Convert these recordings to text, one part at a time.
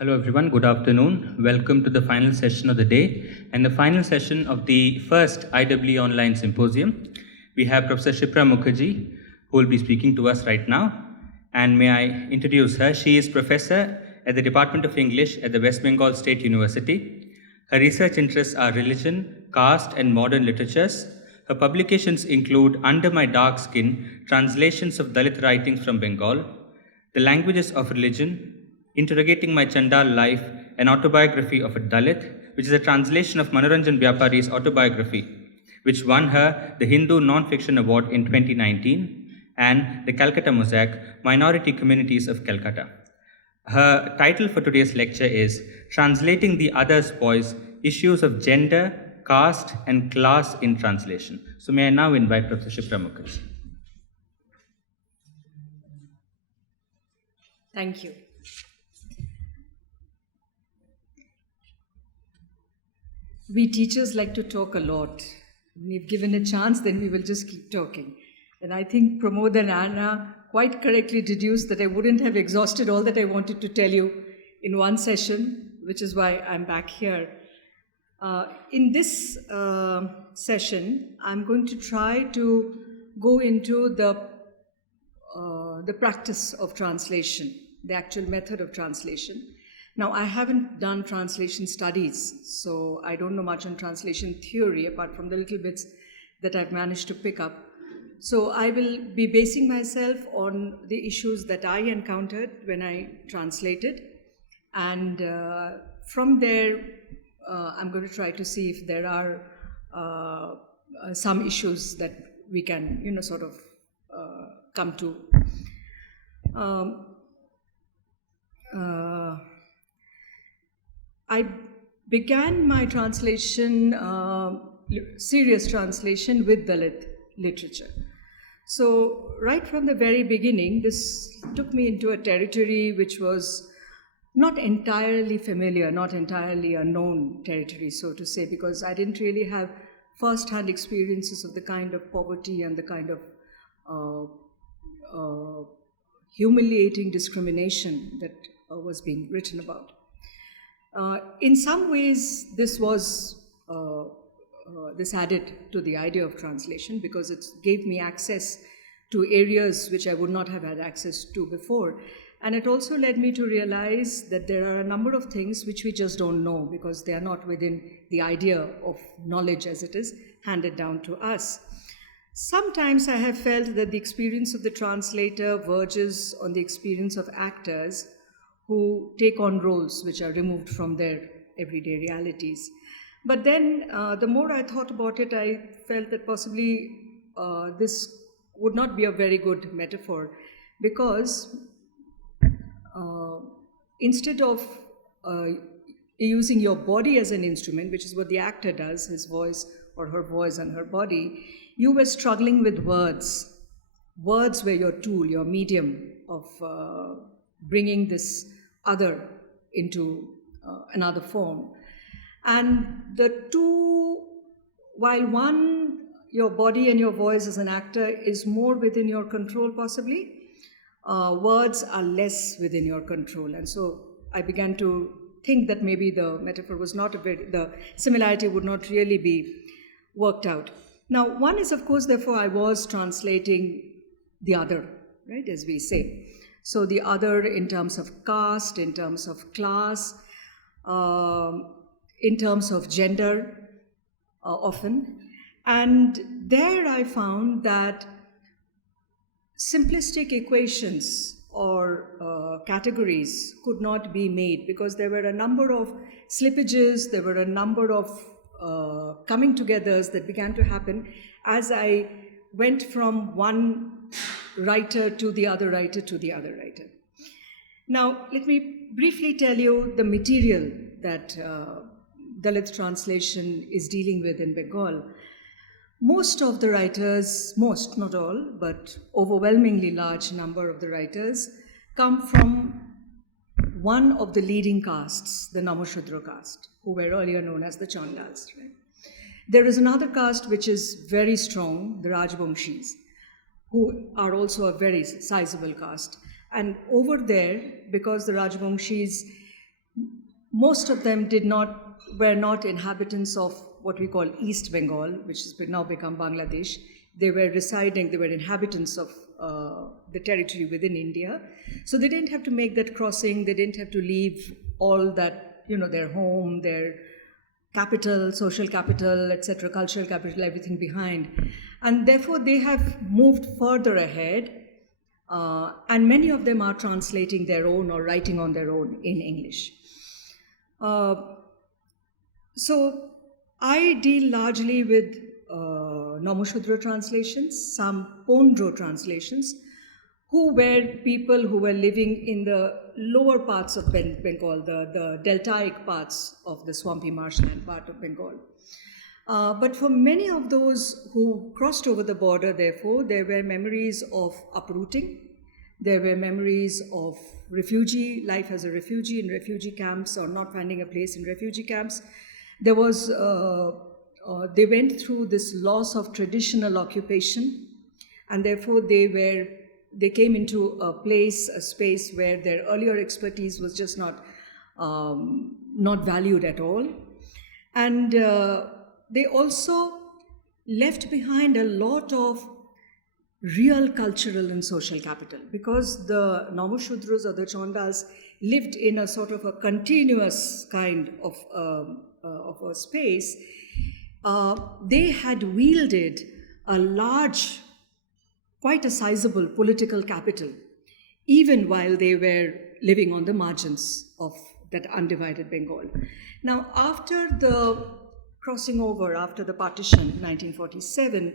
Hello everyone, good afternoon. Welcome to the final session of the day and the final session of the first IWE Online Symposium. We have Professor Sipra Mukherjee, who will be speaking to us right now. And may I introduce her? She is Professor at the Department of English at the West Bengal State University. Her research interests are religion, caste and modern literatures. Her publications include Under My Dark Skin, translations of Dalit writings from Bengal, The Languages of Religion, Interrogating My Chandal Life, an autobiography of a Dalit, which is a translation of Manoranjan Vyapari's autobiography, which won her the Hindu Non-Fiction Award in 2019, and The Calcutta Mosaic, Minority Communities of Calcutta. Her title for today's lecture is Translating the Other's Voice, Issues of Gender, Caste and Class in Translation. So may I now invite Professor Sipra Mukherjee. Thank you. We teachers like to talk a lot. If given a chance, then we will just keep talking. And I think Pramod and Anna quite correctly deduced that I wouldn't have exhausted all that I wanted to tell you in one session, which is why I'm back here. In this session, I'm going to try to go into the practice of translation, the actual method of translation. Now, I haven't done translation studies, so I don't know much on translation theory apart from the little bits that I've managed to pick up. So I will be basing myself on the issues that I encountered when I translated. And from there, I'm going to try to see if there are some issues that we can, sort of come to. I began my translation, serious translation, with Dalit literature. So right from the very beginning, this took me into a territory which was not entirely familiar, not entirely a known territory, so to say, because I didn't really have first-hand experiences of the kind of poverty and the kind of humiliating discrimination that was being written about. In some ways, this added to the idea of translation because it gave me access to areas which I would not have had access to before. And it also led me to realize that there are a number of things which we just don't know because they are not within the idea of knowledge as it is handed down to us. Sometimes I have felt that the experience of the translator verges on the experience of actors who take on roles which are removed from their everyday realities. But then the more I thought about it, I felt that possibly this would not be a very good metaphor because instead of using your body as an instrument, which is what the actor does, his voice or her voice and her body, you were struggling with words. Words were your tool, your medium of bringing this other into another form. And the two, while one, your body and your voice as an actor is more within your control possibly, words are less within your control. And so I began to think that maybe the metaphor was not the similarity would not really be worked out. Now, one is, of course, therefore, I was translating the other, right, as we say. So the other in terms of caste, in terms of class, in terms of gender, often. And there I found that simplistic equations or categories could not be made because there were a number of slippages, there were a number of coming togethers that began to happen as I went from one writer to the other writer to the other writer. Now, let me briefly tell you the material that Dalit translation is dealing with in Bengal. Most of the writers, most, not all, but overwhelmingly large number of the writers come from one of the leading castes, the Namashudra caste, who were earlier known as the Chandals. Right? There is another caste which is very strong, the Rajbangshis, who are also a very sizable caste. And over there, because the Rajbangshis most of them were not inhabitants of what we call East Bengal, which has now become Bangladesh. They were inhabitants of the territory within India. So they didn't have to make that crossing. They didn't have to leave all that, their home, their capital, social capital, etc., cultural capital, everything behind. And therefore, they have moved further ahead. And many of them are translating their own or writing on their own in English. So I deal largely with Namashudra translations, some Pondro translations, who were people who were living in the lower parts of Bengal, the deltaic parts of the swampy marshland part of Bengal. But for many of those who crossed over the border, therefore, there were memories of uprooting. There were memories of life as a refugee in refugee camps, or not finding a place in refugee camps. There was, they went through this loss of traditional occupation, and therefore they came into a space where their earlier expertise was just not valued at all. And they also left behind a lot of real cultural and social capital, because the Namashudras or the Chondals lived in a sort of a continuous kind of a space. They had wielded a large, quite a sizable political capital, even while they were living on the margins of that undivided Bengal. Now, after the crossing over, after the partition, 1947,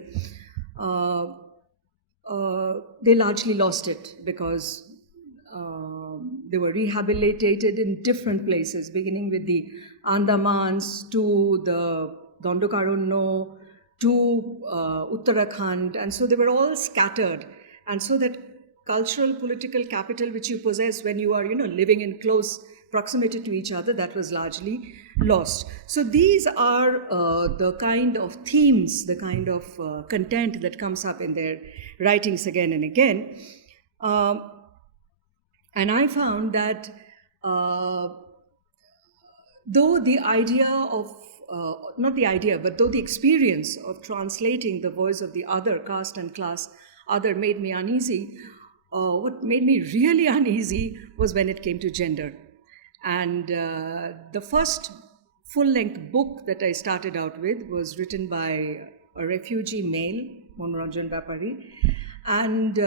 they largely lost it, because they were rehabilitated in different places, beginning with the Andamans to the Dandokaranya to Uttarakhand, and so they were all scattered. And so that cultural, political capital which you possess when you are, living in close proximity to each other, that was largely lost. So these are the kind of themes, the kind of content that comes up in their writings again and again. And I found that though the idea of, not the idea, but though the experience of translating the voice of the other, caste and class, other, made me uneasy, what made me really uneasy was when it came to gender. And the first full-length book that I started out with was written by a refugee male, Monoranjan Bapari, and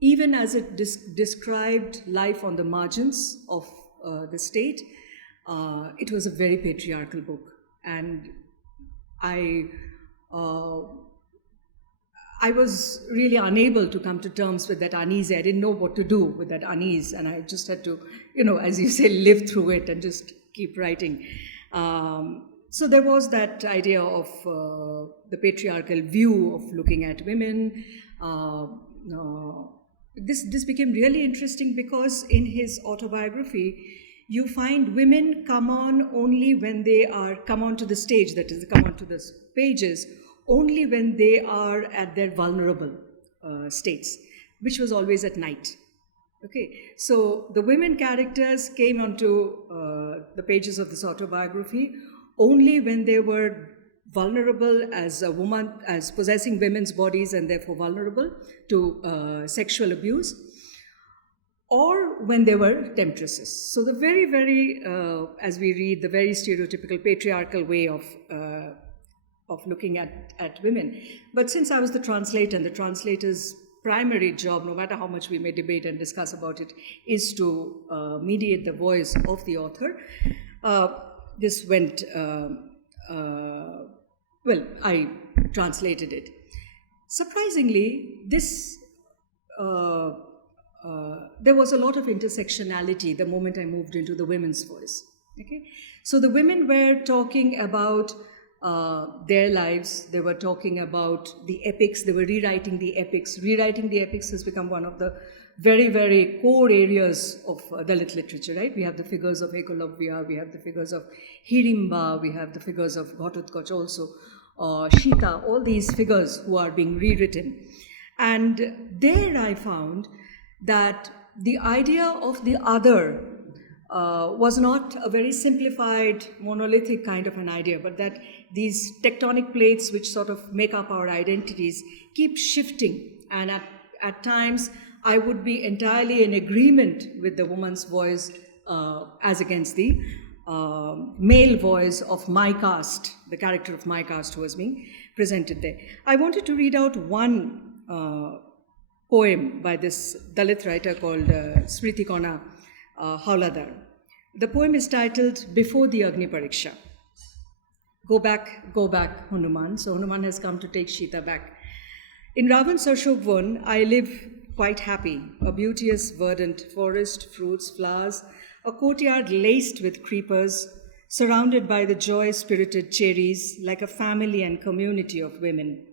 even as it described life on the margins of the state, it was a very patriarchal book. And I was really unable to come to terms with that unease. I didn't know what to do with that unease, and I just had to, as you say, live through it and just keep writing. So there was that idea of the patriarchal view of looking at women. This became really interesting because in his autobiography, you find women come on only when they come onto the stage, that is, come onto the pages, only when they are at their vulnerable states, which was always at night. Okay, so the women characters came onto the pages of this autobiography only when they were vulnerable as a woman, as possessing women's bodies and therefore vulnerable to sexual abuse, or when they were temptresses. So the very, very, as we read, the very stereotypical patriarchal way of looking at women. But since I was the translator, and the translator's primary job, no matter how much we may debate and discuss about it, is to mediate the voice of the author, this went, well, I translated it. Surprisingly, there was a lot of intersectionality the moment I moved into the women's voice. Okay, so the women were talking about their lives. They were talking about the epics. They were rewriting the epics. Rewriting the epics has become one of the very, very core areas of Dalit literature, right? We have the figures of Ekalavya, we have the figures of Hirimba, we have the figures of Ghatotkacha also, Shita, all these figures who are being rewritten. And there I found that the idea of the other was not a very simplified, monolithic kind of an idea, but that these tectonic plates which sort of make up our identities keep shifting. And at times, I would be entirely in agreement with the woman's voice as against the male voice of my caste, the character of my caste who was being presented there. I wanted to read out one poem by this Dalit writer called Smriti Kona Hauladar. The poem is titled Before the Agni Pariksha. Go back, Hanuman. So Hanuman has come to take Sita back. In Ravan's Ashok Van, I live quite happy. A beauteous, verdant forest, fruits, flowers, a courtyard laced with creepers, surrounded by the joy-spirited cherries, like a family and community of women.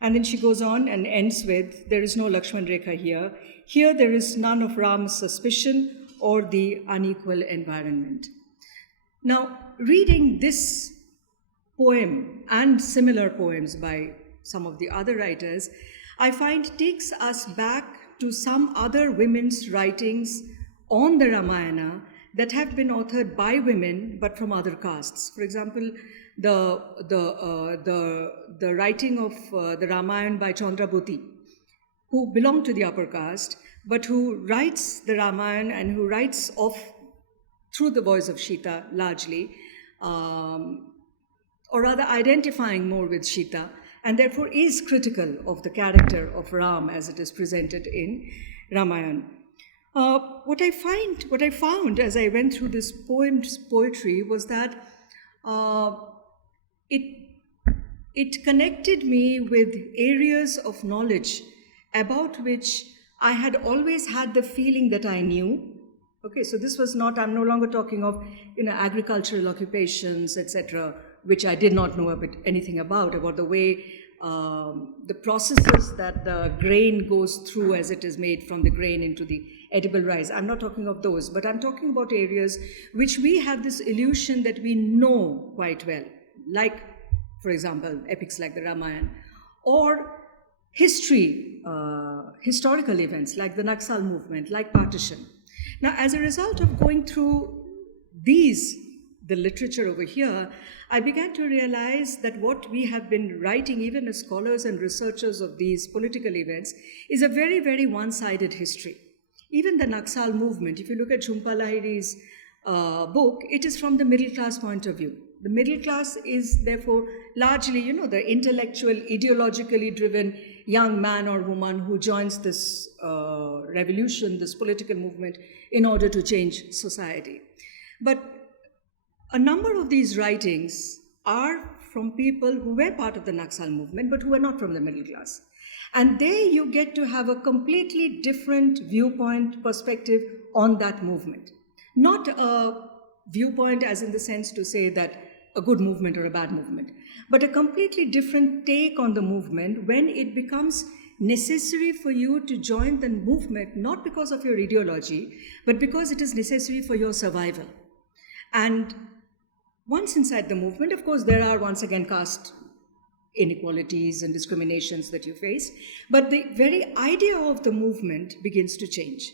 And then she goes on and ends with, there is no Lakshman Rekha here. Here there is none of Ram's suspicion or the unequal environment. Now, reading this poem and similar poems by some of the other writers, I find takes us back to some other women's writings on the Ramayana that have been authored by women but from other castes. For example, the writing of the Ramayana by Chandrabhuti, who belonged to the upper caste, but who writes the Ramayana and who writes off through the voice of Sita largely, or rather identifying more with Sita, and therefore is critical of the character of Ram as it is presented in Ramayana. What I found as I went through this poem's poetry was that it connected me with areas of knowledge about which I had always had the feeling that I knew. Okay, so this was not, I'm no longer talking of, agricultural occupations, etc., which I did not know anything about the way the processes that the grain goes through as it is made from the grain into the edible rice. I'm not talking of those, but I'm talking about areas which we have this illusion that we know quite well, like, for example, epics like the Ramayana, or historical events like the Naxal movement, like Partition. Now, as a result of going through the literature over here, I began to realize that what we have been writing, even as scholars and researchers of these political events, is a very, very one-sided history. Even the Naxal movement, if you look at Jhumpa Lahiri's book, it is from the middle class point of view. The middle class is therefore largely, the intellectual, ideologically driven young man or woman who joins this revolution, this political movement, in order to change society. But a number of these writings are from people who were part of the Naxal movement, but who are not from the middle class. And there you get to have a completely different viewpoint, perspective on that movement. Not a viewpoint as in the sense to say that a good movement or a bad movement, but a completely different take on the movement when it becomes necessary for you to join the movement, not because of your ideology, but because it is necessary for your survival. And once inside the movement, of course, there are once again caste inequalities and discriminations that you face, but the very idea of the movement begins to change.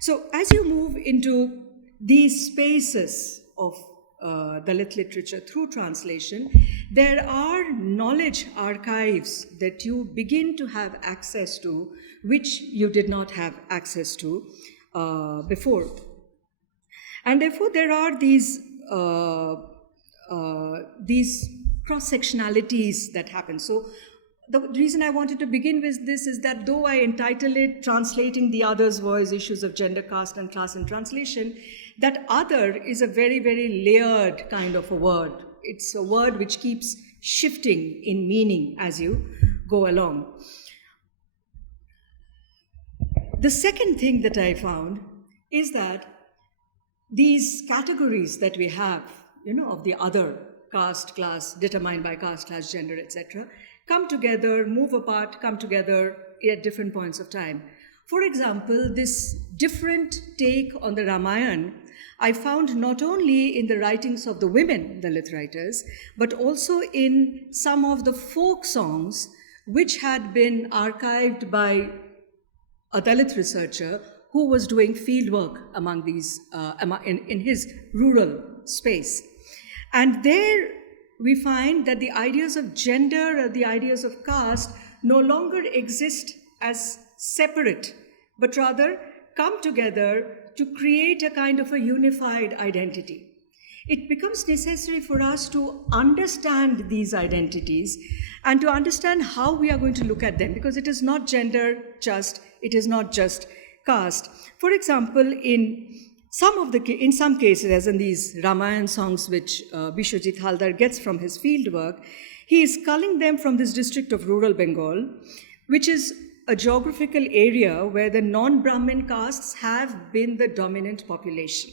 So as you move into these spaces of Dalit literature through translation, there are knowledge archives that you begin to have access to, which you did not have access to before. And therefore, there are these cross-sectionalities that happen. So the reason I wanted to begin with this is that though I entitle it Translating the Other's Voice, Issues of Gender, Caste and Class in Translation, that other is a very, very layered kind of a word. It's a word which keeps shifting in meaning as you go along. The second thing that I found is that these categories that we have, of the other, caste, class, determined by caste, class, gender, etc., come together, move apart, come together at different points of time. For example, this different take on the Ramayana I found not only in the writings of the women, Dalit writers, but also in some of the folk songs which had been archived by a Dalit researcher who was doing field work among these, in his rural space. And there we find that the ideas of gender or the ideas of caste no longer exist as separate, but rather come together to create a kind of a unified identity. It becomes necessary for us to understand these identities and to understand how we are going to look at them, because it is not gender just, it is not just caste. For example, in some cases, as in these Ramayana songs which Bishwajit Haldar gets from his fieldwork, he is culling them from this district of rural Bengal, which is a geographical area where the non-Brahmin castes have been the dominant population.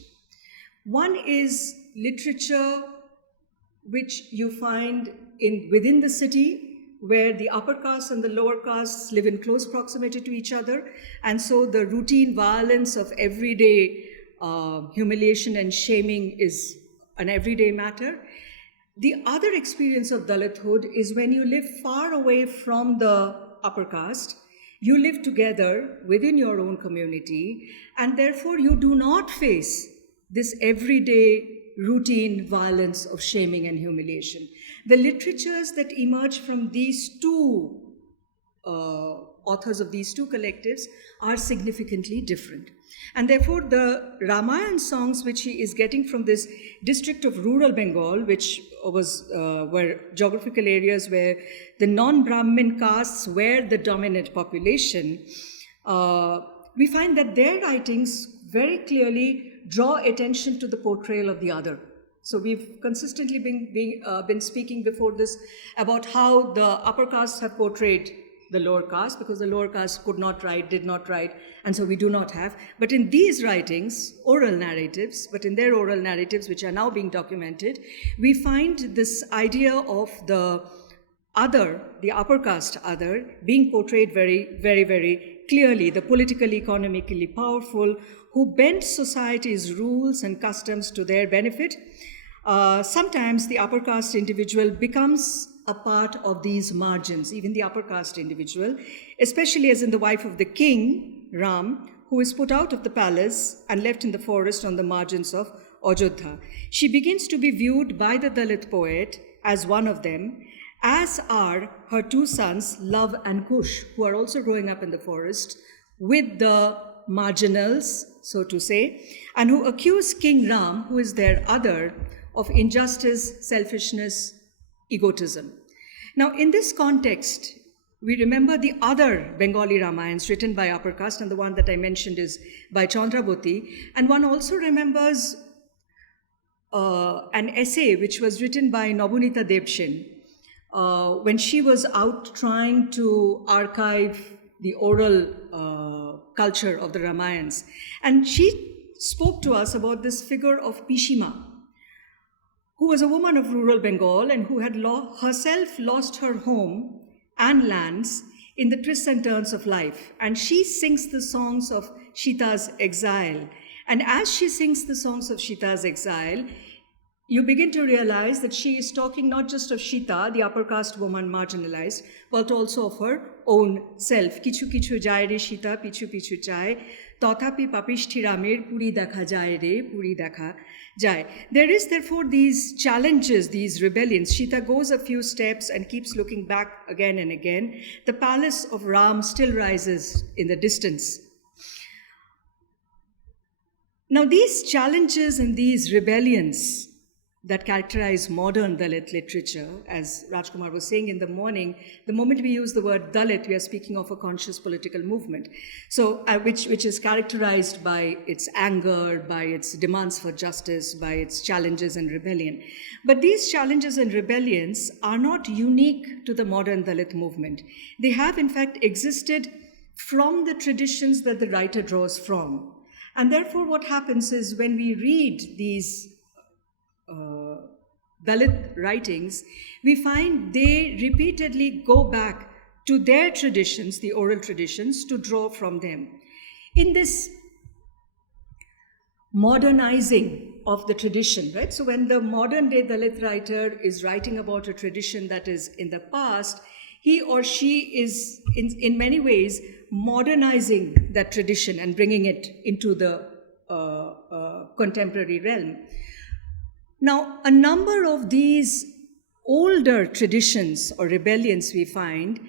One is literature which you find within the city, where the upper castes and the lower castes live in close proximity to each other, and so the routine violence of everyday humiliation and shaming is an everyday matter. The other experience of Dalithood is when you live far away from the upper caste, you live together within your own community, and therefore you do not face this everyday routine violence of shaming and humiliation. The literatures that emerge from these two authors of these two collectives are significantly different. And therefore, the Ramayana songs which he is getting from this district of rural Bengal, which were geographical areas where the non-Brahmin castes were the dominant population, we find that their writings very clearly draw attention to the portrayal of the other. So we've consistently been speaking before this about how the upper castes have portrayed the lower caste, because the lower caste could not write, did not write, and so we do not have. But in these writings, oral narratives, but in their oral narratives, which are now being documented, we find this idea of the other, the upper caste other, being portrayed very, very, very clearly, the politically, economically powerful, who bend society's rules and customs to their benefit. Sometimes the upper caste individual becomes a part of these margins, even the upper caste individual, especially as in the wife of the king, Ram, who is put out of the palace and left in the forest on the margins of Ajodhya. She begins to be viewed by the Dalit poet as one of them, as are her two sons, Love and Kush, who are also growing up in the forest with the marginals, so to say, and who accuse King Ram, who is their other, of injustice, selfishness, egotism. Now, in this context, we remember the other Bengali Ramayans written by upper caste, and the one that I mentioned is by Chandrabati, and one also remembers an essay which was written by Nobonita Debshen when she was out trying to archive the oral culture of the Ramayans. And she spoke to us about this figure of Pishima, who was a woman of rural Bengal and who had herself lost her home and lands in the twists and turns of life. And she sings the songs of Sita's exile. And as she sings the songs of Sita's exile, you begin to realize that she is talking not just of Sita, the upper caste woman marginalized, but also of her own self. Kichu kichu jai re Sita, pichu pichu jai, tothapi papishti ramer puri dekha jai re, puri dekha jai. There is therefore these challenges, these rebellions. Sita goes a few steps and keeps looking back again and again. The palace of Ram still rises in the distance. Now, these challenges and these rebellions that characterize modern Dalit literature, as Rajkumar was saying in the morning, the moment we use the word Dalit, we are speaking of a conscious political movement, so which is characterized by its anger, by its demands for justice, by its challenges and rebellion. But these challenges and rebellions are not unique to the modern Dalit movement. They have, in fact, existed from the traditions that the writer draws from. And therefore, what happens is when we read these Dalit writings, we find they repeatedly go back to their traditions, the oral traditions, to draw from them. In this modernizing of the tradition, right? So when the modern day Dalit writer is writing about a tradition that is in the past, he or she is in many ways modernizing that tradition and bringing it into the contemporary realm. Now, a number of these older traditions or rebellions we find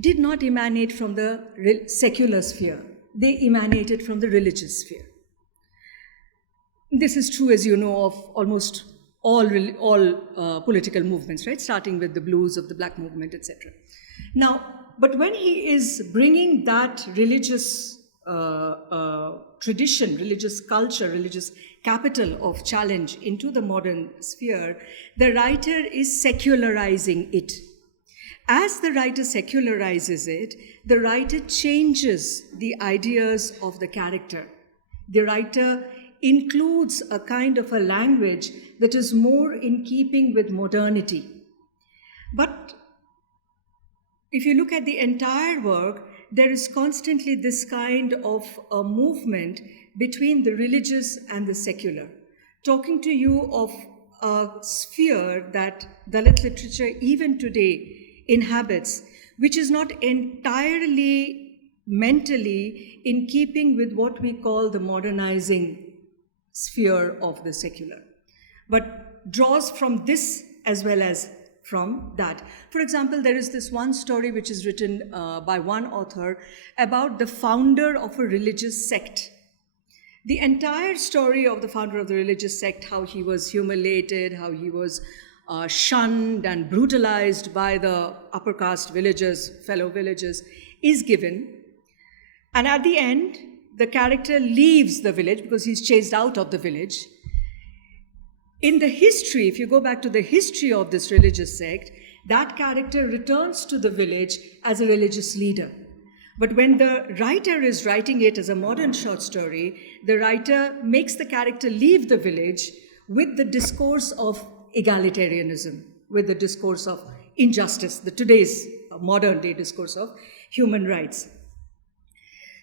did not emanate from the secular sphere. They emanated from the religious sphere. This is true, as you know, of almost all political movements, right? Starting with the blues of the black movement, etc. Now, but when he is bringing that religious tradition, religious culture, religious capital of challenge into the modern sphere, the writer is secularizing it. As the writer secularizes it, the writer changes the ideas of the character. The writer includes a kind of a language that is more in keeping with modernity. But if you look at the entire work, there is constantly this kind of a movement between the religious and the secular, talking to you of a sphere that Dalit literature even today inhabits, which is not entirely mentally in keeping with what we call the modernizing sphere of the secular, but draws from this as well as from that. For example, there is this one story which is written by one author about the founder of a religious sect. The entire story of the founder of the religious sect, how he was humiliated, how he was shunned and brutalized by the upper caste villagers, fellow villagers, is given. And at the end, the character leaves the village because he's chased out of the village. In the history, if you go back to the history of this religious sect, that character returns to the village as a religious leader. But when the writer is writing it as a modern short story, the writer makes the character leave the village with the discourse of egalitarianism, with the discourse of injustice, the today's modern day discourse of human rights.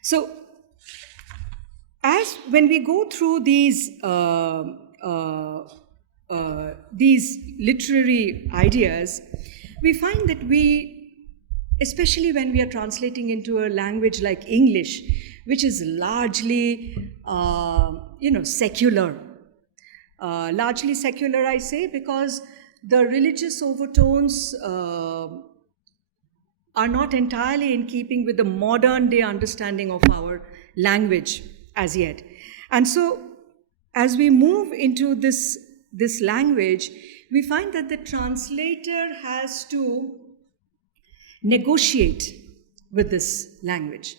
So, as when we go through these literary ideas, we find that especially when we are translating into a language like English, which is largely, secular. Largely secular, I say, because the religious overtones are not entirely in keeping with the modern day understanding of our language as yet. And so, as we move into this language, we find that the translator has to negotiate with this language.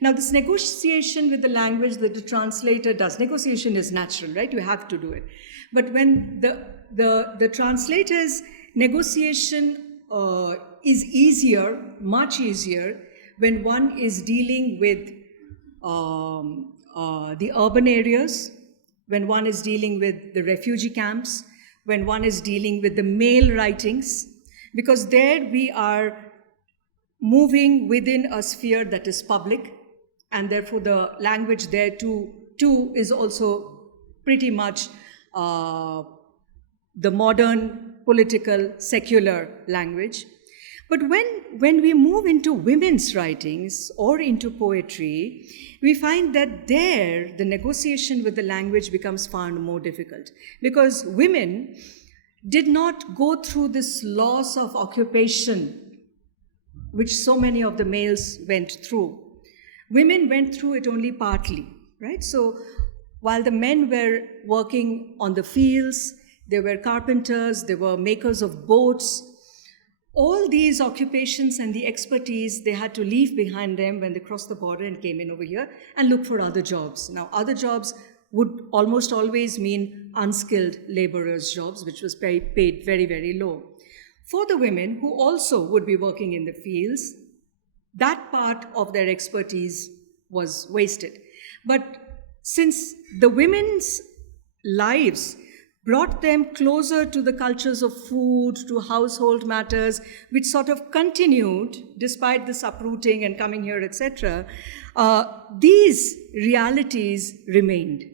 Now, this negotiation with the language that the translator does, negotiation is natural, right? You have to do it. But when the translator's negotiation is easier, much easier, when one is dealing with the urban areas, when one is dealing with the refugee camps, when one is dealing with the mail writings, because there we are moving within a sphere that is public, and therefore the language there too is also pretty much the modern political secular language. But when we move into women's writings or into poetry, we find that there the negotiation with the language becomes far more difficult, because women did not go through this loss of occupation which so many of the males went through. Women went through it only partly, right? So while the men were working on the fields, they were carpenters, they were makers of boats, all these occupations and the expertise they had to leave behind them when they crossed the border and came in over here and look for other jobs. Now, other jobs would almost always mean unskilled laborers' jobs, which was paid very, very low. For the women who also would be working in the fields, that part of their expertise was wasted. But since the women's lives brought them closer to the cultures of food, to household matters, which sort of continued despite this uprooting and coming here, etc., these realities remained.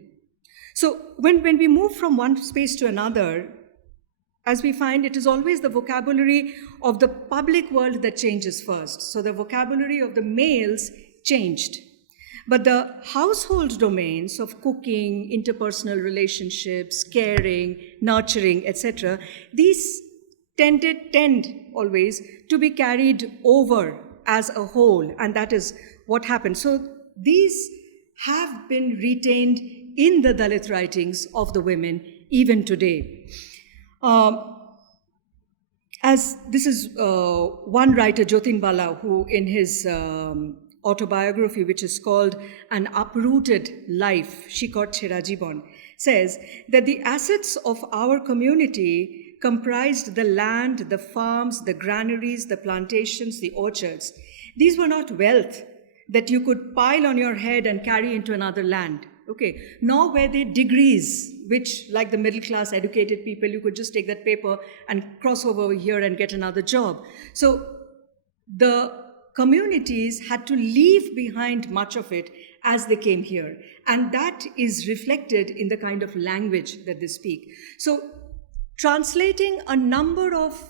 So when we move from one space to another, as we find, it is always the vocabulary of the public world that changes first. So the vocabulary of the males changed. But the household domains of cooking, interpersonal relationships, caring, nurturing, etc., these tend always to be carried over as a whole, and that is what happened. So these have been retained in the Dalit writings of the women even today. As this is one writer, Jotin Bala, who in his autobiography, which is called An Uprooted Life, Shikot Chera Jibon, says that the assets of our community comprised the land, the farms, the granaries, the plantations, the orchards. These were not wealth that you could pile on your head and carry into another land. Okay, nor were they degrees, which, like the middle class educated people, you could just take that paper and cross over here and get another job. So the communities had to leave behind much of it as they came here. And that is reflected in the kind of language that they speak. So translating a number of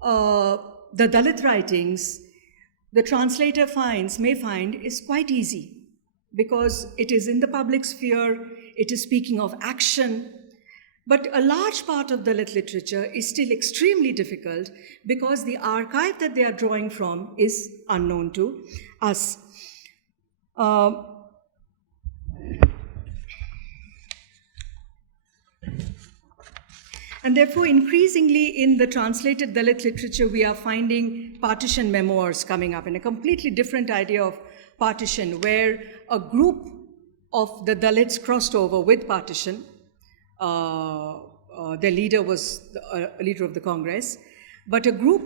the Dalit writings, the translator may find is quite easy, because it is in the public sphere, it is speaking of action. But a large part of Dalit literature is still extremely difficult because the archive that they are drawing from is unknown to us. And therefore, increasingly in the translated Dalit literature, we are finding partition memoirs coming up, and a completely different idea of partition, where a group of the Dalits crossed over with partition. Their leader was a leader of the Congress, but a group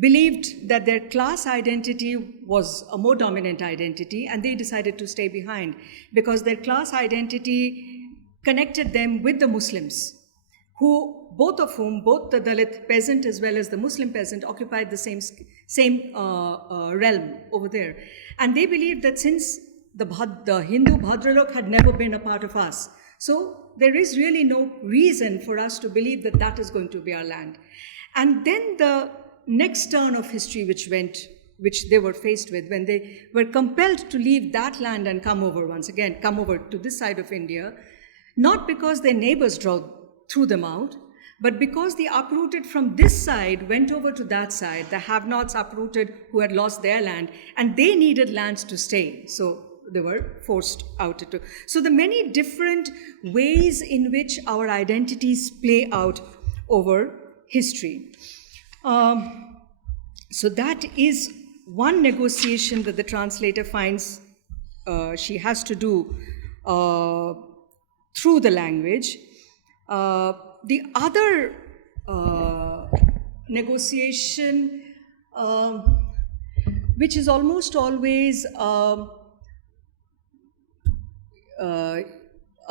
believed that their class identity was a more dominant identity, and they decided to stay behind because their class identity connected them with the Muslims, both the Dalit peasant as well as the Muslim peasant occupied the same realm over there. And they believed that since the Hindu Bhadralok had never been a part of us, so there is really no reason for us to believe that that is going to be our land. And then the next turn of history which they were faced with, when they were compelled to leave that land and come over to this side of India, not because their neighbors threw them out, but because the uprooted from this side went over to that side, the have-nots uprooted who had lost their land, and they needed lands to stay. So they were forced out. So the many different ways in which our identities play out over history. So that is one negotiation that the translator finds she has to do through the language. The other negotiation, which is almost always a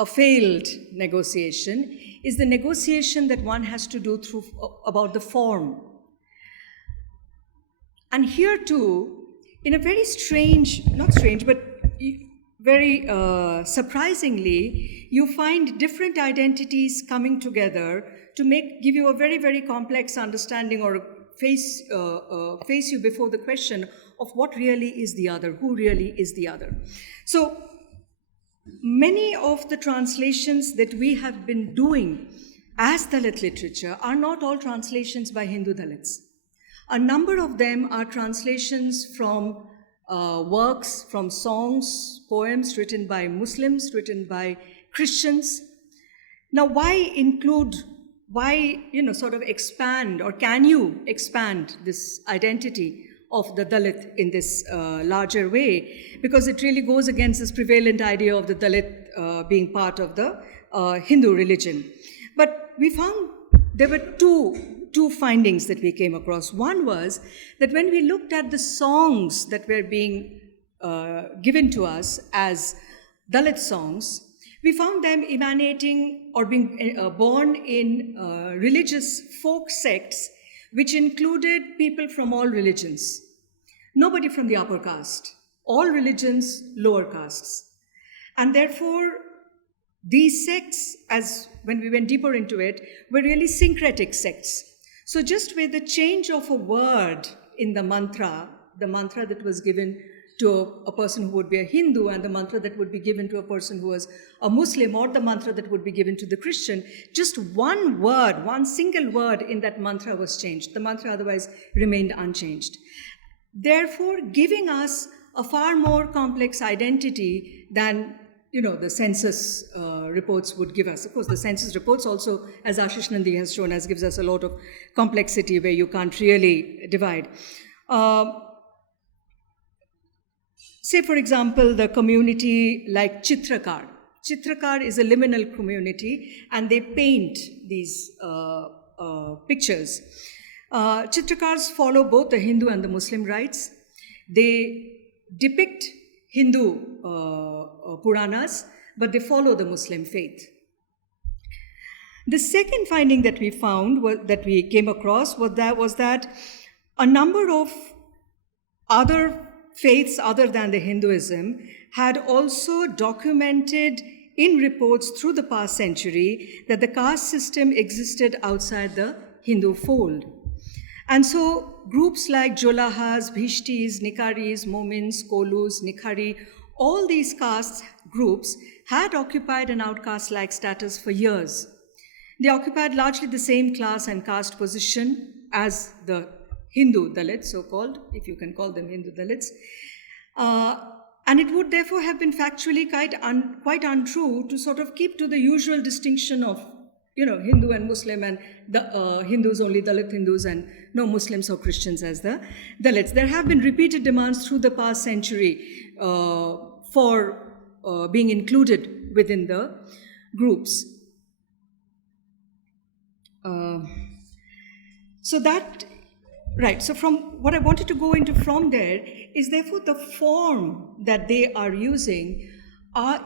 failed negotiation, is the negotiation that one has to do about the form. And here too, in a very very surprisingly, you find different identities coming together to give you a very, very complex understanding, or face you before the question of what really is the other, who really is the other. So many of the translations that we have been doing as Dalit literature are not all translations by Hindu Dalits. A number of them are translations from works, from songs, poems written by Muslims, written by Christians. Now, why expand, or can you expand this identity of the Dalit in this larger way? Because it really goes against this prevalent idea of the Dalit being part of the Hindu religion. But we found there were two findings that we came across. One was that when we looked at the songs that were being given to us as Dalit songs, we found them emanating or being born in religious folk sects, which included people from all religions. Nobody from the upper caste, all religions, lower castes. And therefore, these sects, as when we went deeper into it, were really syncretic sects. So just with the change of a word in the mantra that was given to a person who would be a Hindu and the mantra that would be given to a person who was a Muslim, or the mantra that would be given to the Christian, just one word, one single word in that mantra was changed. The mantra otherwise remained unchanged. Therefore, giving us a far more complex identity than the census reports would give us. Of course, the census reports also, as Ashish Nandi has shown us, gives us a lot of complexity where you can't really divide. Say, for example, the community like Chitrakar. Chitrakar is a liminal community, and they paint these pictures. Chitrakars follow both the Hindu and the Muslim rites. They depict Hindu Puranas, but they follow the Muslim faith. The second finding that we found, that we came across, was that a number of other faiths other than the Hinduism had also documented in reports through the past century that the caste system existed outside the Hindu fold. And so groups like Jolahas, Bhishtis, Nikaris, Momins, Kolus, Nikhari, all these caste groups had occupied an outcaste-like status for years. They occupied largely the same class and caste position as the Hindu Dalits, so-called, if you can call them Hindu Dalits. And it would therefore have been factually quite untrue to sort of keep to the usual distinction of, Hindu and Muslim, and the Hindus only Dalit Hindus and no Muslims or Christians as the Dalits. There have been repeated demands through the past century for being included within the groups. So from what I wanted to go into from there is therefore the form that they are using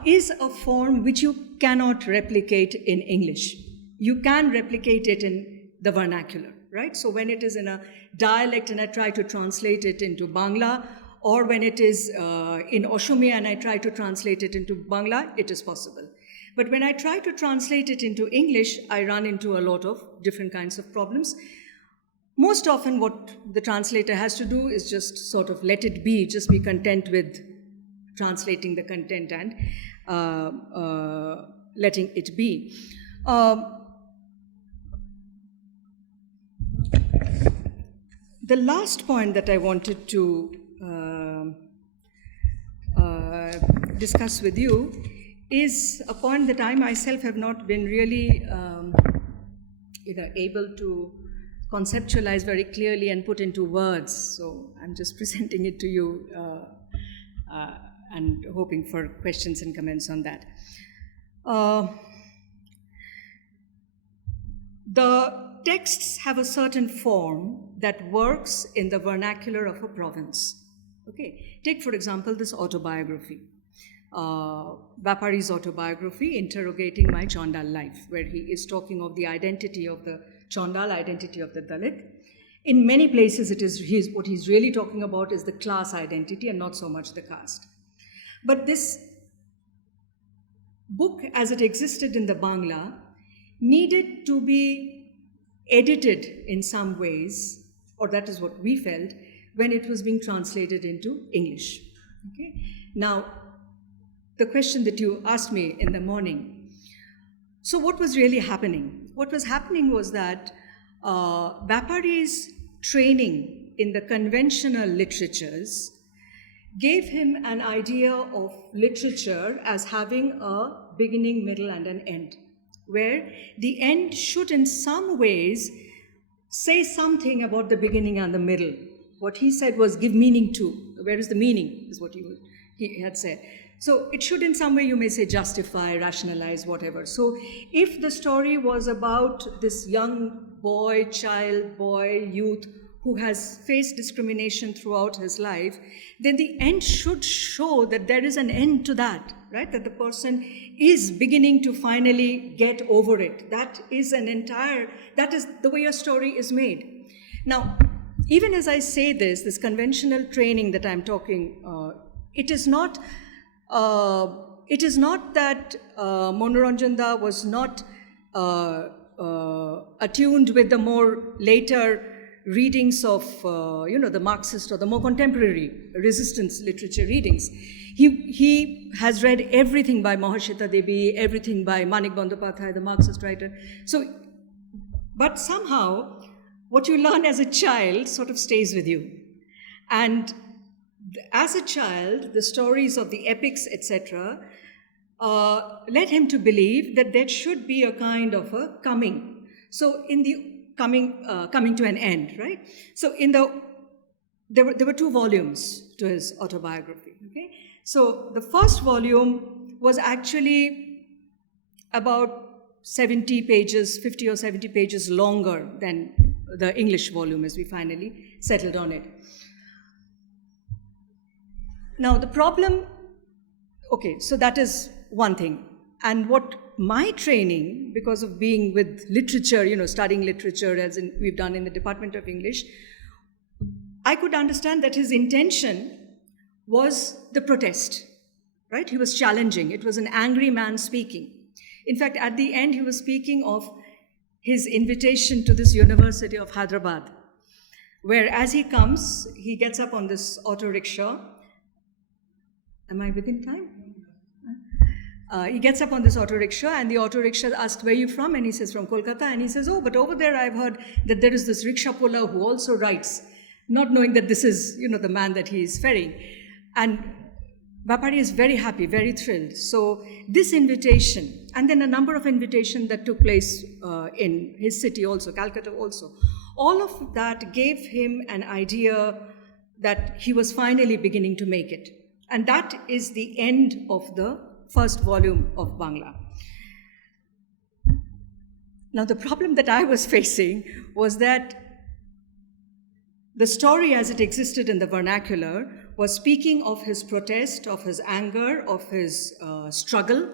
is a form which you cannot replicate in English. You can replicate it in the vernacular, right? So when it is in a dialect and I try to translate it into Bangla, or when it is in Oshomi and I try to translate it into Bangla, it is possible. But when I try to translate it into English, I run into a lot of different kinds of problems. Most often what the translator has to do is just sort of let it be, just be content with translating the content and letting it be. The last point that I wanted to discuss with you is a point that I myself have not been really able to conceptualize very clearly and put into words. So I'm just presenting it to you and hoping for questions and comments on that. The texts have a certain form that works in the vernacular of a province. Okay, take for example this autobiography, Bapari's autobiography, Interrogating My Chandal Life, where he is talking of the identity of the Chandal, identity of the Dalit. In many places, what he's really talking about is the class identity and not so much the caste. But this book, as it existed in the Bangla, needed to be edited in some ways, or that is what we felt, when it was being translated into English. Okay? Now, the question that you asked me in the morning, so what was really happening? What was happening was that Bapari's training in the conventional literatures gave him an idea of literature as having a beginning, middle, and an end, where the end should in some ways say something about the beginning and the middle. What he said was give meaning to. Where is the meaning, is what he had said. So it should in some way, you may say, justify, rationalize, whatever. So if the story was about this young boy, youth, who has faced discrimination throughout his life, then the end should show that there is an end to that, right? That the person is beginning to finally get over it. That is the way a story is made. Now, even as I say this conventional training that I'm talking, it is not it is not that Manoranjan Da was not attuned with the more later readings of, the Marxist or the more contemporary resistance literature readings. He has read everything by Mahashita Devi, everything by Manik Bandyopadhyay, the Marxist writer. But somehow, what you learn as a child sort of stays with you. And as a child, the stories of the epics, etc., led him to believe that there should be a kind of a coming. So in the coming to an end, right? So there were 2 volumes to his autobiography, okay? So the first volume was actually about 70 pages, 50 or 70 pages longer than the English volume as we finally settled on it. Now the problem, okay, so that is one thing. And what my training, because of being with literature, studying literature as we've done in the Department of English, I could understand that his intention was the protest, right? He was challenging. It was an angry man speaking. In fact, at the end, he was speaking of his invitation to this University of Hyderabad, where as he comes, he gets up on this auto rickshaw. Am I within time? He gets up on this auto rickshaw, and the auto rickshaw asked, "Where are you from?" And he says, "From Kolkata." And he says, "Oh, but over there I've heard that there is this rickshaw puller who also writes," not knowing that this is, the man that he is ferrying. And Bapari is very happy, very thrilled. So this invitation, and then a number of invitations that took place in his city also, Calcutta also, all of that gave him an idea that he was finally beginning to make it. And that is the end of the first volume of Bangla. Now, the problem that I was facing was that the story as it existed in the vernacular was speaking of his protest, of his anger, of his struggle,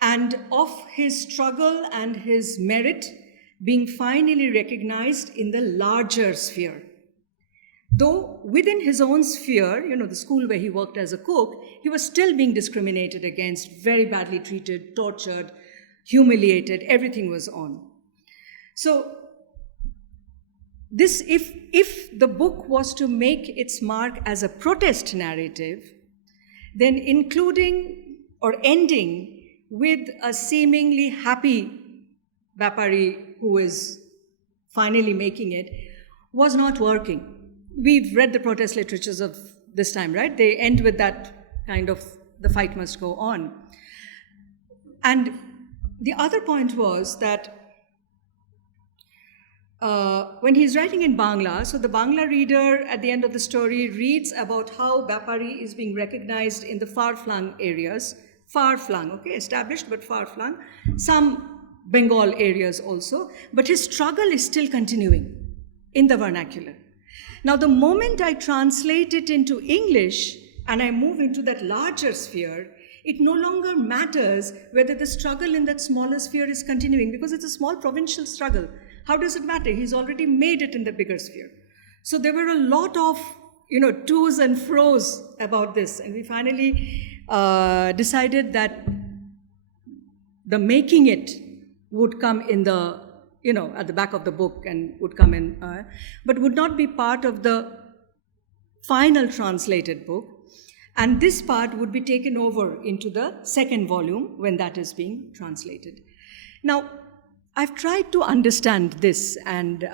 and of his struggle and his merit being finally recognized in the larger sphere. Though within his own sphere, the school where he worked as a cook, he was still being discriminated against, very badly treated, tortured, humiliated, everything was on. So this, if the book was to make its mark as a protest narrative, then including or ending with a seemingly happy Bapari who is finally making it was not working. We've read the protest literatures of this time, right? They end with that kind of, the fight must go on. And the other point was that when he's writing in Bangla, so the Bangla reader at the end of the story reads about how Bapari is being recognized in the far-flung areas, far-flung, okay, established but far-flung, some Bengal areas also, but his struggle is still continuing in the vernacular. Now, the moment I translate it into English and I move into that larger sphere, it no longer matters whether the struggle in that smaller sphere is continuing, because it's a small provincial struggle. How does it matter? He's already made it in the bigger sphere. So there were a lot of, to's and fro's about this. And we finally decided that the making it would come in the, at the back of the book and would come in, but would not be part of the final translated book. And this part would be taken over into the second volume when that is being translated. Now, I've tried to understand this, and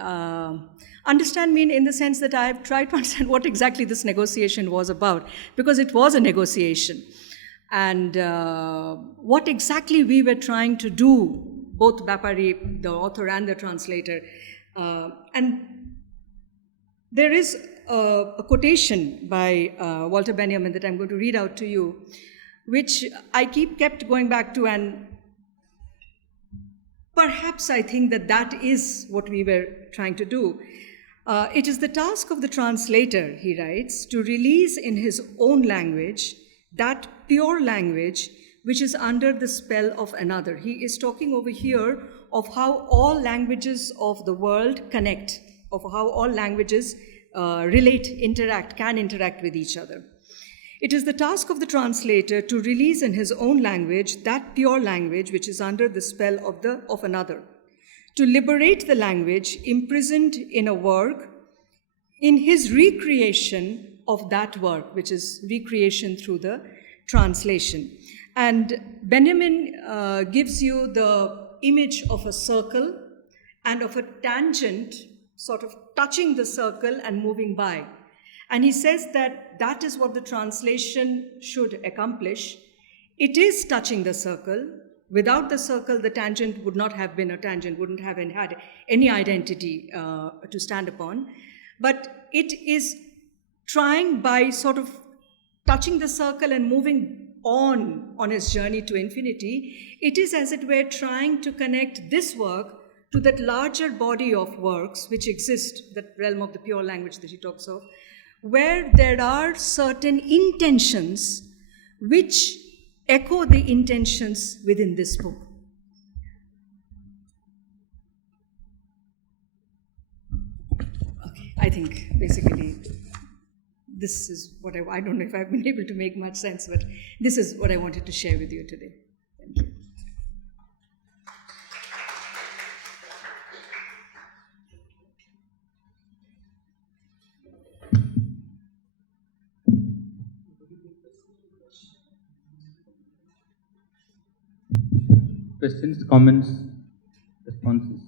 understand mean in the sense that I've tried to understand what exactly this negotiation was about, because it was a negotiation. And what exactly we were trying to do, both Bapari, the author, and the translator. And there is a quotation by Walter Benjamin that I'm going to read out to you, which I kept going back to, and perhaps I think that is what we were trying to do. It is the task of the translator, he writes, to release in his own language that pure language which is under the spell of another. He is talking over here of how all languages of the world connect, of how all languages relate, interact, can interact with each other. It is the task of the translator to release in his own language that pure language which is under the spell of another, to liberate the language imprisoned in a work in his recreation of that work, which is recreation through the translation. And Benjamin gives you the image of a circle and of a tangent sort of touching the circle and moving by. And he says that that is what the translation should accomplish. It is touching the circle. Without the circle, the tangent would not have been a tangent, wouldn't have had any identity to stand upon. But it is trying by sort of touching the circle and moving on his journey to infinity. It is, as it were, trying to connect this work to that larger body of works which exist, that realm of the pure language that he talks of, where there are certain intentions which echo the intentions within this book. Okay, I think basically this is what I don't know if I've been able to make much sense, but this is what I wanted to share with you today. Thank you. Questions, comments, responses?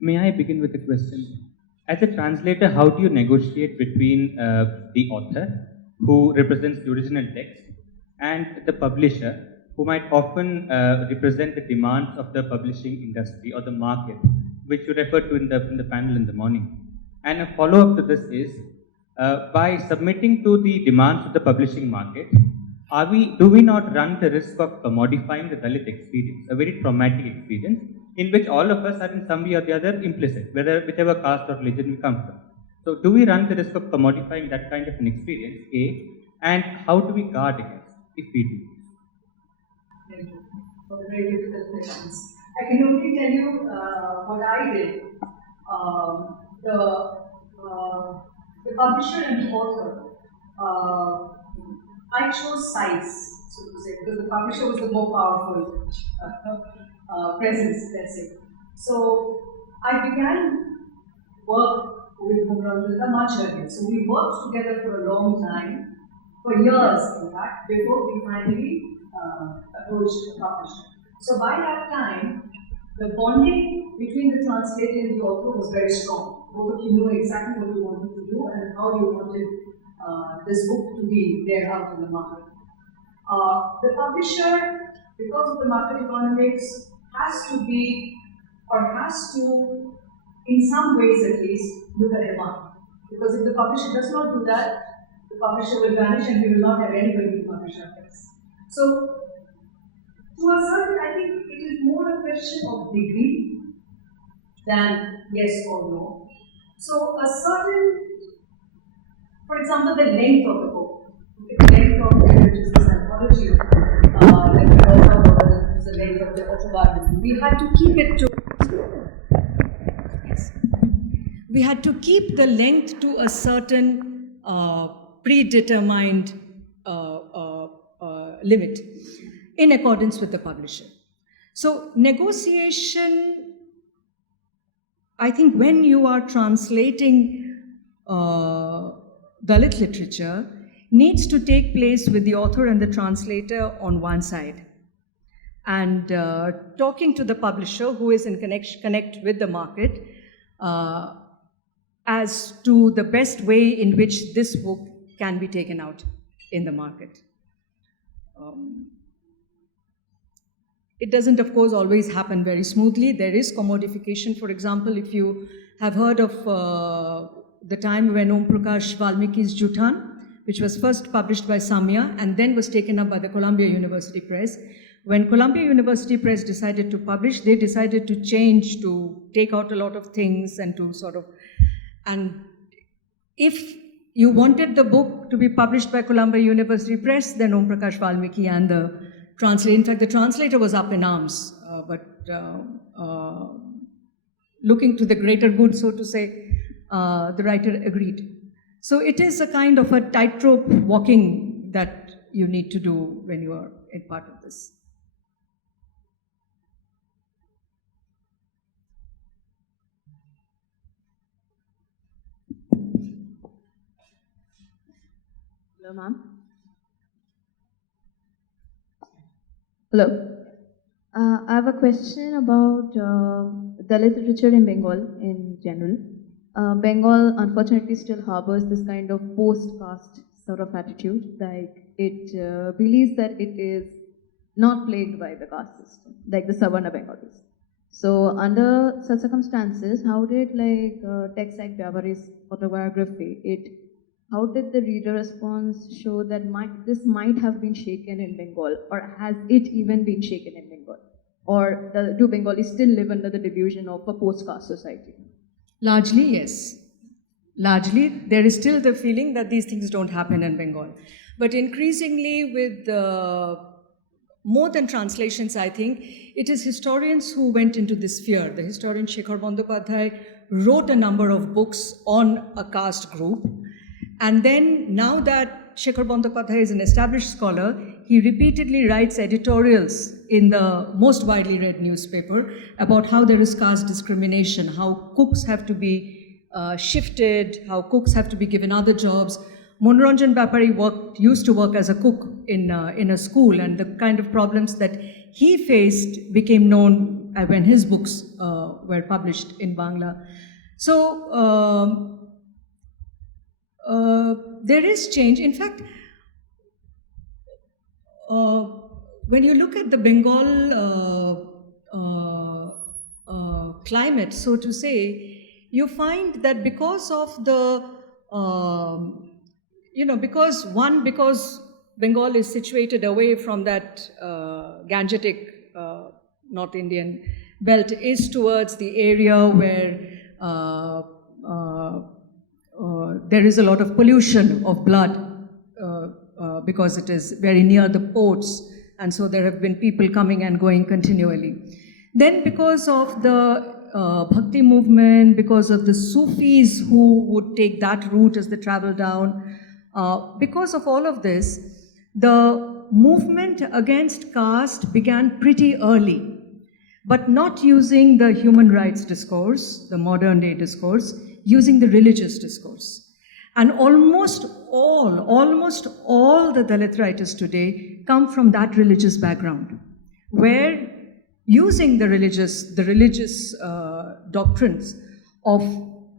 May I begin with a question? As a translator, how do you negotiate between the author, who represents the original text, and the publisher, who might often represent the demands of the publishing industry or the market, which you referred to in the panel in the morning? And a follow-up to this is, by submitting to the demands of the publishing market, do we not run the risk of commodifying the Dalit experience, a very traumatic experience, in which all of us are in some way or the other implicit, whichever caste or religion we come from? So do we run the risk of commodifying that kind of an experience, A, and how do we guard against if we do? Thank you for the very difficult questions. I can only tell you what I did. The publisher and the author, I chose sides, so to say, because the publisher was the more powerful presence, let's say. So I began work with Mukherjee much earlier. So we worked together for a long time, for years in fact, before we finally approached the publisher. So by that time, the bonding between the translator and the author was very strong. Both of you knew exactly what you wanted to do and how you wanted this book to be there out in the market. The publisher, because of the market economics, has to be, or has to, in some ways at least, look at demand. Because if the publisher does not do that, the publisher will vanish and we will not have anybody to publish our text. So, to a certain, I think it is more a question of degree than yes or no. So, a certain, for example, the length of the book, the length of it, which is the psychology of like we all talk about the length of the autobiography, we had to keep it to, yes, we had to keep the length to a certain predetermined limit in accordance with the publisher. So negotiation, I think when you are translating Dalit literature, needs to take place with the author and the translator on one side, and talking to the publisher who is in connect with the market as to the best way in which this book can be taken out in the market. It doesn't, of course, always happen very smoothly. There is commodification. For example, if you have heard of the time when Om Prakash Valmiki's Jutan, which was first published by Samya and then was taken up by the Columbia University Press. When Columbia University Press decided to publish, they decided to change, to take out a lot of things and to sort of, and if you wanted the book to be published by Columbia University Press, then Om Prakash Valmiki and the translator, in fact, the translator was up in arms, but looking to the greater good, so to say, the writer agreed. So it is a kind of a tightrope walking that you need to do when you are a part of this. Hello, ma'am. Hello. I have a question about Dalit literature in Bengal in general. Bengal, unfortunately, still harbors this kind of post-caste sort of attitude. Like, it believes that it is not plagued by the caste system, like the savarna Bengalis. So, under such circumstances, how did text like Byabari's autobiography, how did the reader response show that this might have been shaken in Bengal, or has it even been shaken in Bengal? Or do Bengalis still live under the delusion of a post-caste society? Largely, yes. Largely, there is still the feeling that these things don't happen in Bengal. But increasingly, with more than translations, I think, it is historians who went into this sphere. The historian Shekhar Bandyopadhyay wrote a number of books on a caste group. And then, now that Shekhar Bandyopadhyay is an established scholar, he repeatedly writes editorials in the most widely read newspaper about how there is caste discrimination, how cooks have to be shifted, how cooks have to be given other jobs. Monoranjan Bapari used to work as a cook in a school, and the kind of problems that he faced became known when his books were published in Bangla. So there is change. In fact, when you look at the Bengal climate, so to say, you find that because of the, because Bengal is situated away from that Gangetic North Indian belt, is towards the area where there is a lot of pollution of blood because it is very near the ports, and so there have been people coming and going continually. Then because of the Bhakti movement, because of the Sufis who would take that route as they travel down, because of all of this, the movement against caste began pretty early, but not using the human rights discourse, the modern day discourse, using the religious discourse. And almost all the Dalit writers today come from that religious background, where using the religious doctrines of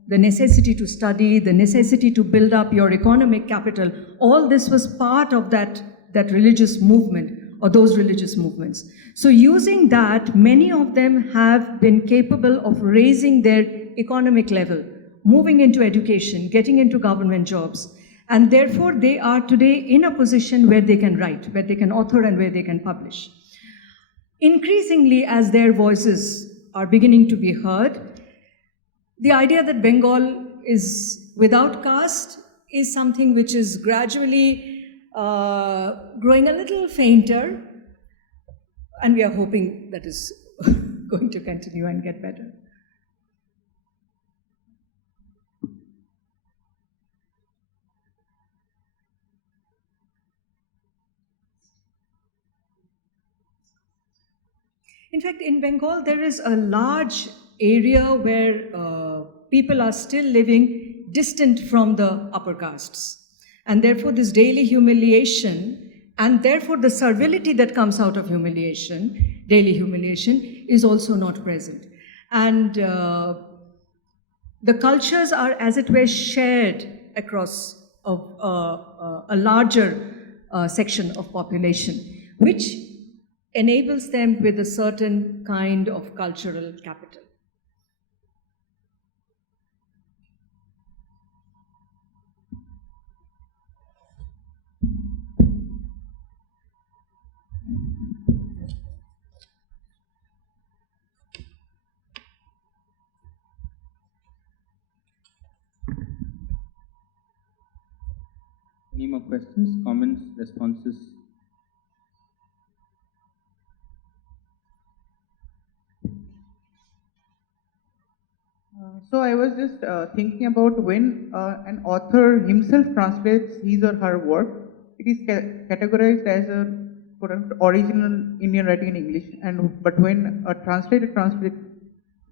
the necessity to study, the necessity to build up your economic capital, all this was part of that religious movement, or those religious movements. So using that, many of them have been capable of raising their economic level, moving into education, getting into government jobs, and therefore they are today in a position where they can write, where they can author, and where they can publish. Increasingly, as their voices are beginning to be heard, the idea that Bengal is without caste is something which is gradually growing a little fainter, and we are hoping that is going to continue and get better. In fact, in Bengal, there is a large area where people are still living distant from the upper castes. And therefore, this daily humiliation, and therefore the servility that comes out of humiliation, daily humiliation, is also not present. And the cultures are, as it were, shared across a larger section of population, which enables them with a certain kind of cultural capital. Any more questions, comments, responses? So I was just thinking about when an author himself translates his or her work, it is categorized as a original Indian writing in English, and but when a translator translates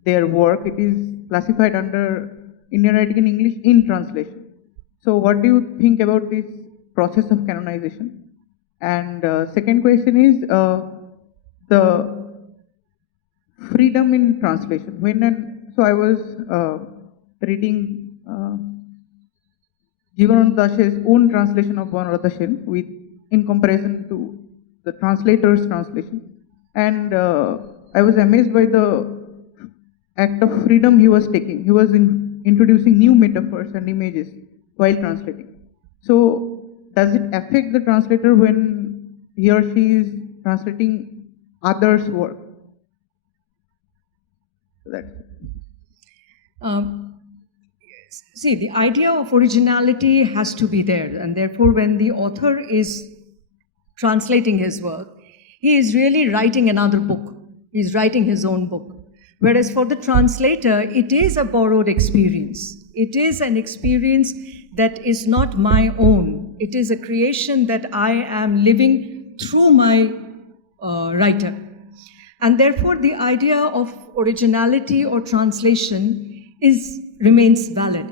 their work, it is classified under Indian writing in English in translation. So what do you think about this process of canonization? And second question is the freedom in translation. So I was reading Jivananand Das's own translation of Banarata Shen in comparison to the translator's translation, and I was amazed by the act of freedom he was taking. He was introducing new metaphors and images while translating. So does it affect the translator when he or she is translating others' work? So that's it. See, the idea of originality has to be there, and therefore when the author is translating his work, he is really writing another book. He is writing his own book. Whereas for the translator, it is a borrowed experience. It is an experience that is not my own. It is a creation that I am living through my writer. And therefore, the idea of originality or translation remains valid.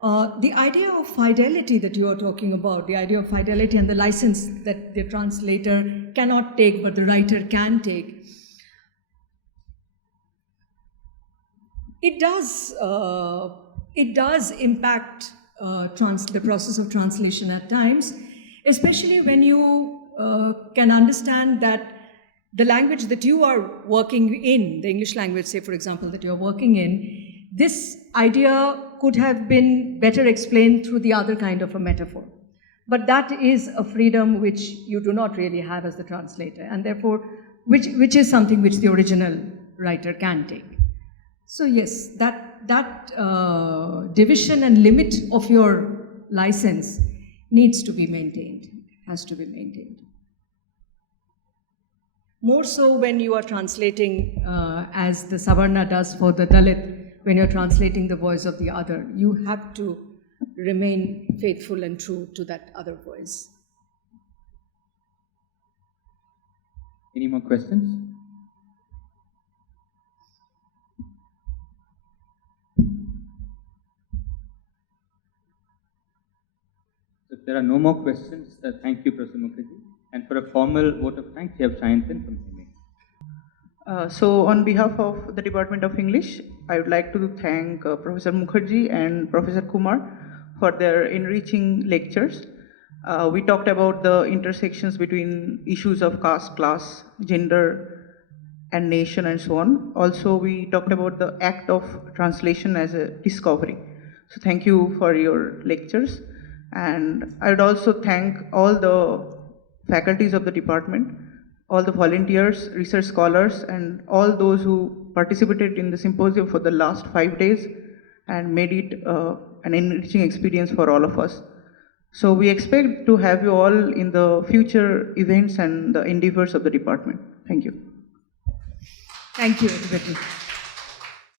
The idea of fidelity that you are talking about, the idea of fidelity and the license that the translator cannot take but the writer can take, it does impact the process of translation at times, especially when you can understand that the language that you are working in, the English language, say for example, that you're working in, this idea could have been better explained through the other kind of a metaphor. But that is a freedom which you do not really have as the translator, and therefore, which is something which the original writer can take. So yes, that division and limit of your license needs to be maintained, has to be maintained. More so when you are translating, as the savarna does for the Dalit, when you're translating the voice of the other, you have to remain faithful and true to that other voice. Any more questions? If there are no more questions, thank you, Professor Mukherjee. And for a formal vote of thanks, you have Sayantan from MA. So on behalf of the Department of English, I would like to thank Professor Mukherjee and Professor Kumar for their enriching lectures. We talked about the intersections between issues of caste, class, gender, and nation, and so on. Also, we talked about the act of translation as a discovery. So thank you for your lectures. And I would also thank all the faculties of the department, all the volunteers, research scholars, and all those who participated in the symposium for the last 5 days and made it an enriching experience for all of us. So we expect to have you all in the future events and the endeavors of the department. Thank you. Thank you, everybody.